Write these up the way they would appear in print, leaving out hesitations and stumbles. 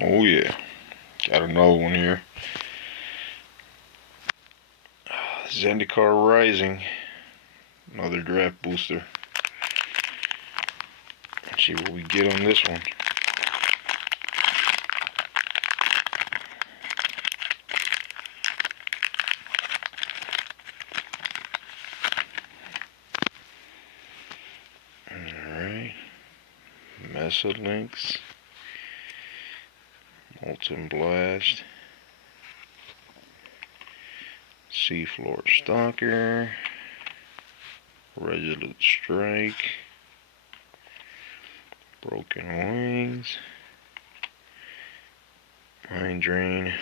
Oh yeah, got another one here. Zendikar Rising, another draft booster. Let's see what we get on this one. Alright, Mesa Links, Molten Blast, Seafloor Stalker, Resolute Strike, Broken Wings, Mind Drain,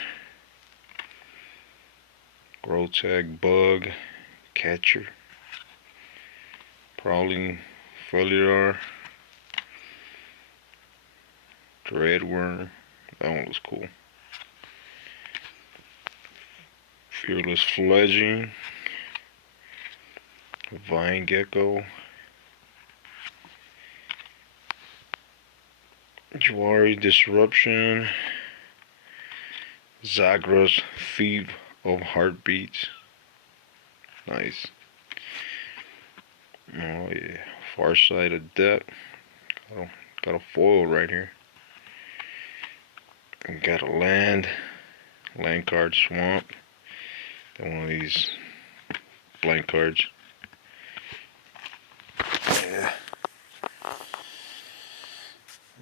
Grotag Bug, Catcher, Prowling Foliar, Dreadworm, that one was cool. Fearless Fledging, Vine Gecko, Jawari Disruption, Zagra's Thief of Heartbeats. Nice. Oh yeah. Far Side of Death. Got a foil right here. Got a land card swamp. Got one of these blank cards. Yeah.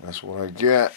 That's what I got.